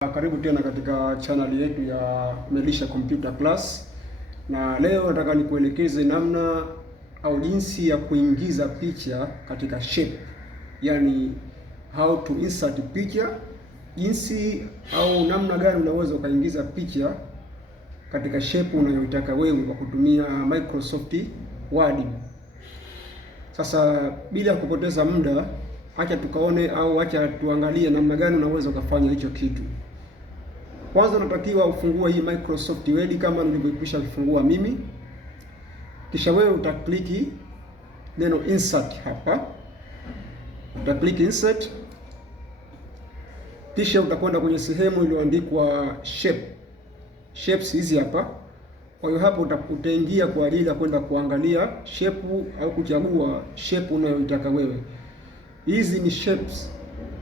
Karibu tena katika channel yetu ya Melisha Computer Class, na leo nataka nikuelekeze namna au jinsi ya kuingiza picha katika shape, yani how to insert picture, jinsi au namna gani unaweza ukaingiza picha katika shape unayotaka wewe kwa kutumia Microsoft Word. Sasa bila kupoteza muda, acha tukaone au acha tuangalie namna gani unaweza ukafanya hicho kitu. Kwanza unatakiwa ufungue hii Microsoft Word kama nilivyokwisha kufungua mimi. Kisha wewe utakliki neno insert hapa. Utaklik insert. Kisha utakwenda kwenye sehemu iliyoandikwa shape. Shapes hizi hapa. Kwa hiyo hapo utaingia kwa ajili ya kwenda kuangalia shape au kuchagua shape unayotaka wewe. Hizi ni shapes.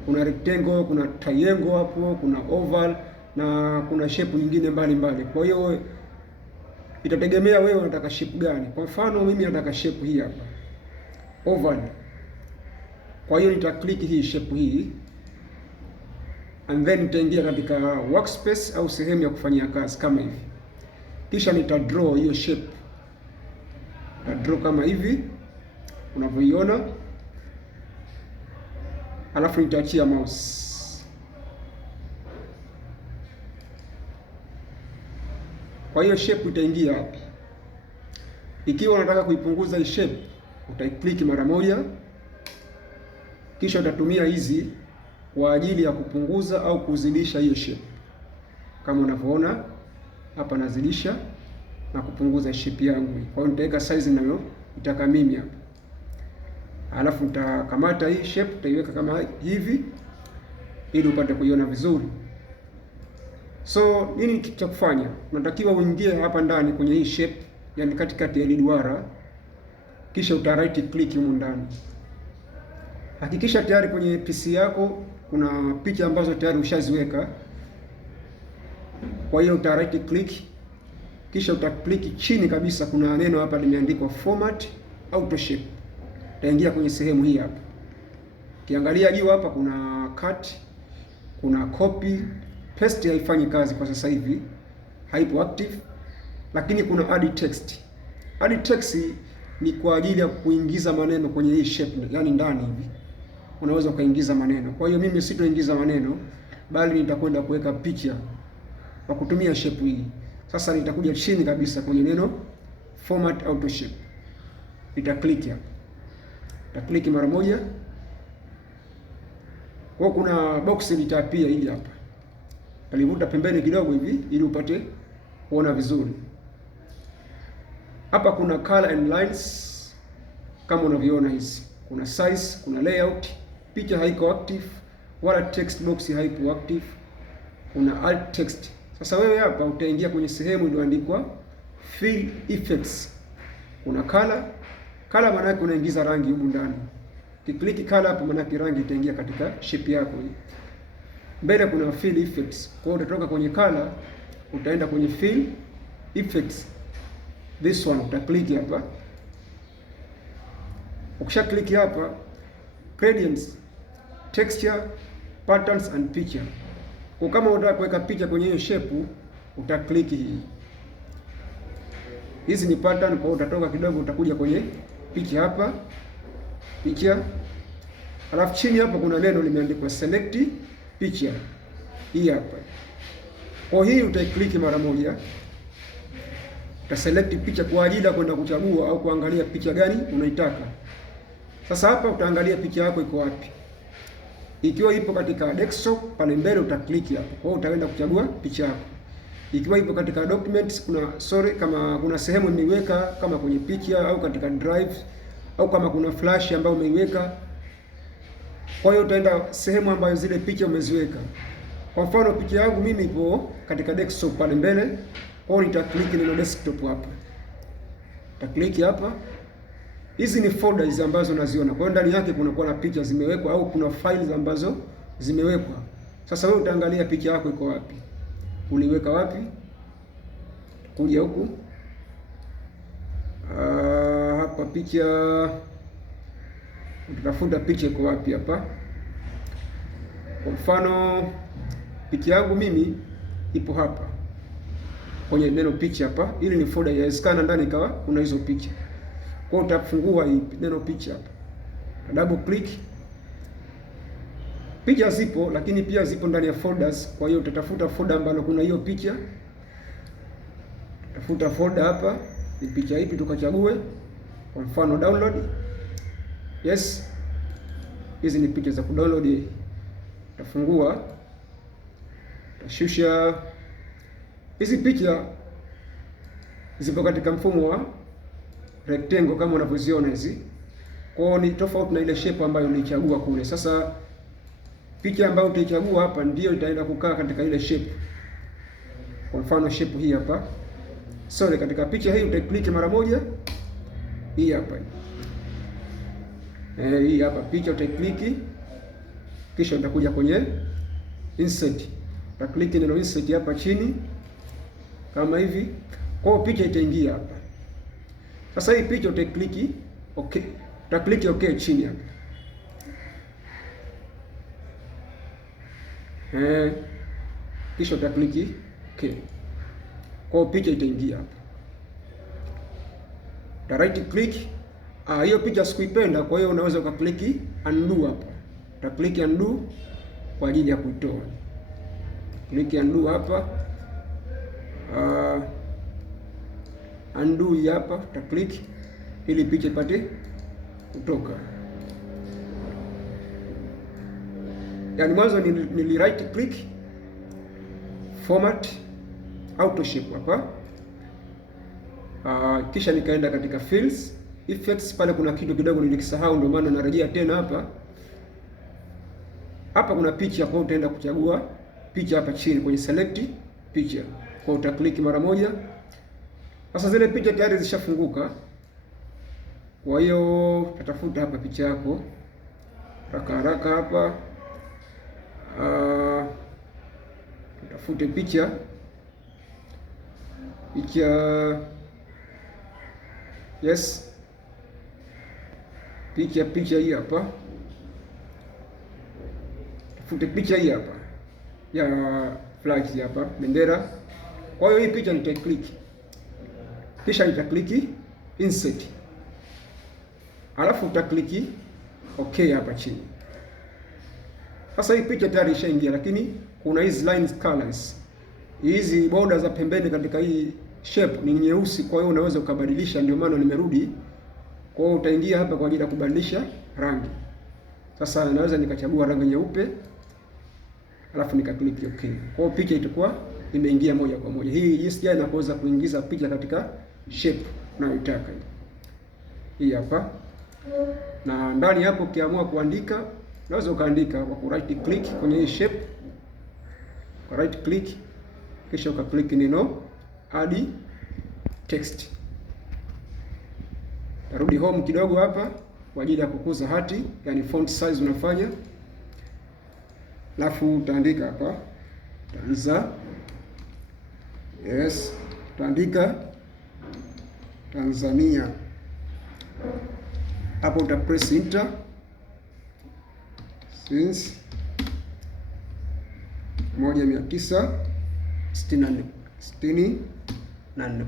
Kuna rectangle, kuna triangle hapo, kuna oval na kuna shape nyingine mbalimbali. Kwa hiyo itategemea wewe unataka shape gani. Kwa mfano mimi nataka shape hii hapa, oval. Kwa hiyo nitaklik hii shape hii, and then nitaingia katika workspace au sehemu ya kufanyia kazi kama hivi. Kisha nitadraw hiyo shape, nitadraw kama hivi unavyoiona, alafu nitaachia mouse. Kwa hiyo shape itaingia hapa. Ikiwa unataka kuipunguza hii shape, utaiklik mara moja, kisha utatumia hizi kwa ajili ya kupunguza au kuzidisha hiyo shape. Kama unavyoona hapa, nazidisha na kupunguza shape yangu. Kwa hiyo nitaweka size ninayotaka mimi hapa. Alafu nitakamata hii shape, nitaiweka kama hivi ili upate kuiona vizuri. So nini cha kufanya? Unatakiwa uingie hapa ndani kwenye hii shape, yani katikati ya duara, kisha uta right click humu ndani. Hakikisha tayari kwenye PC yako kuna picha ambazo tayari ushaziweka. Kwa hiyo uta right click, kisha uta click chini kabisa, kuna neno hapa limeandikwa format auto shape. Utaingia kwenye sehemu hii hapa. Ukiangalia juu hapa kuna cut, kuna copy. Paste haifanyi kazi kwa sasa hivi, haipo active, lakini kuna add text. Add text ni kwa ajili ya kuingiza maneno kwenye hii shape, yani ndani hivi unaweza ukaingiza maneno. Kwa hiyo mimi sitoingiza maneno, bali nitakwenda kuweka picha kwa kutumia shape hii. Sasa nitakuja chini kabisa kwenye neno format auto shape, nitaklik hapa, nitaklik mara moja. Kwa kuna box litapia hili hapa, alivuta pembeni kidogo hivi ili upate kuona vizuri. Hapa kuna color and lines kama unavyoona hizi. Kuna size, kuna layout, picha haiko active wala text box haipo active. Kuna alt text. Sasa wewe hapa utaingia kwenye sehemu iliyoandikwa fill effects. Kuna color. Color maana yake unaingiza rangi humu ndani. Ukiklik color hapo maana yake rangi itaingia katika shape yako hii. Mbele kuna fill effects. Kwa hiyo utatoka kwenye color utaenda kwenye fill effects. This one utaklik hapa. Ukisha click hapa, gradients, texture, patterns and picture. Kwa kama unataka kuweka picha kwenye hiyo shape, utaklik hii. Hizi ni pattern, kwa utatoka kidogo utakuja kwenye picha hapa. Picha. Alafu chini hapa kuna neno limeandikwa select picture. Hii hapa. Kwa hii utaiklik mara moja. Utaselect picha kwa ajili ya kwenda kuchagua au kuangalia picha gani unaitaka. Sasa hapa utaangalia picha yako iko wapi. Ikiwa ipo katika desktop, pale mbele utaklik hapa. Kwa hiyo utaenda kuchagua picha yako. Ikiwa ipo katika documents, kama kuna sehemu umeiweka kama kwenye picha au katika drive au kama kuna flash ambayo umeiweka. Kwa hiyo utaenda sehemu ambayo zile picha umeziweka. Kwa mfano picha yangu mimi ipo katika desktop pale mbele. Kwa hiyo nitaklik neno desktop hapa. Nitaklik hapa. Hizi ni folders ambazo unaziona. Kwa hiyo ndani yake kunakuwa na picha zimewekwa au kuna files ambazo zimewekwa. Sasa wewe utaangalia picha yako iko wapi. Uliweka wapi? Kuja huku. Hapa picha, utafuta picha iko wapi hapa. Kwa mfano picha yangu mimi ipo hapa kwenye neno picha hapa. Ili ni folder ya scanner, ndani ikawa kuna hizo picha. Kwa hiyo utafungua hii neno picha hapa, double click. Picha zipo, lakini pia zipo ndani ya folders. Kwa hiyo utatafuta folder ambalo kuna hiyo picha. Tafuta folder hapa, ni picha ipi tukachague. Kwa mfano download. Yes, hizi ni picha za kudownload. Tafungua, tashusha. Hizi picha zipo katika mfumo wa rectangle kama unavyoziona hizi. Kwa hiyo ni tofauti na ile shape ambayo nilichagua kule. Sasa picha ambayo utaichagua hapa ndio itaenda kukaa katika ile shape. Kwa mfano shape hii hapa. Sorry, katika picha hii utaklik mara moja. Hii hapa. Hii hapa picha utaklik, kisha utakuja kwenye insert. Utaklik neno insert hapa chini kama hivi. Kwa hiyo picha itaingia hapa. Sasa hii picha utaklik okay. Utaklik okay chini hapa. Kisha utaklik okay. Kwa hiyo picha itaingia hapa. Ta right click. Hiyo picha sikuipenda, kwa hiyo unaweza ukaklik undo hapa. Ta click undo kwa ajili ya kuitoa. Click undo hapa. Undo hii hapa, ta click ili picha ipate kutoka. Yaani mwanzo nili right click format auto shape hapa. Kisha nikaenda katika fields, effects. Pale kuna kitu kidogo nilikisahau, ndio maana narejea tena hapa. Hapa kuna picha, kwa utaenda kuchagua picha hapa chini kwenye select picha. Kwa utaklik mara moja. Sasa zile picha tayari zishafunguka. Kwa hiyo utatafuta hapa picha yako haraka hapa. Utafute picha yes, picha hii hapa. Tafute picha hii hapa ya flag hapa, bendera. Kwa hiyo hii picha nitaiklik, kisha nitaklik insert, alafu utaklik okay hapa chini. Sasa hii picha tayari ishaingia, lakini kuna hizi lines colors, hizi border za pembeni katika hii shape ni nyeusi. Kwa hiyo unaweza ukabadilisha, ndio maana nimerudi. Kwa hiyo utaingia hapa kwa ajili ya kubadilisha rangi. Sasa naweza nikachagua rangi nyeupe, alafu nikaklik okay. Kwa hiyo picha itakuwa imeingia moja kwa moja. Hii jinsi gani naweza kuingiza picha katika shape unayotaka. Hii hapa. Na ndani hapo ukiamua kuandika, unaweza ukaandika kwa ku right click kwenye hii shape. Kwa right click, kisha ukaklik neno add text. Tarudi home kidogo hapa kwa ajili ya kukuza hati, yani font size unafanya. Alafu utaandika hapa yes, utaandika Tanzania. Hapo uta press enter. Since 1964.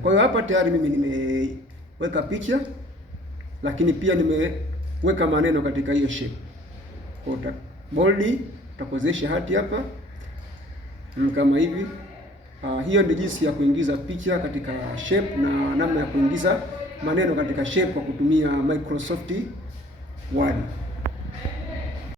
Kwa hiyo hapa tayari mimi nimeweka picha, lakini pia nimeweka maneno katika hiyo shape. Kwa hiyo bold, utakozesha hati hapa kama hivi. Hiyo ndio jinsi ya kuingiza picha katika shape na namna ya kuingiza maneno katika shape kwa kutumia Microsoft Word.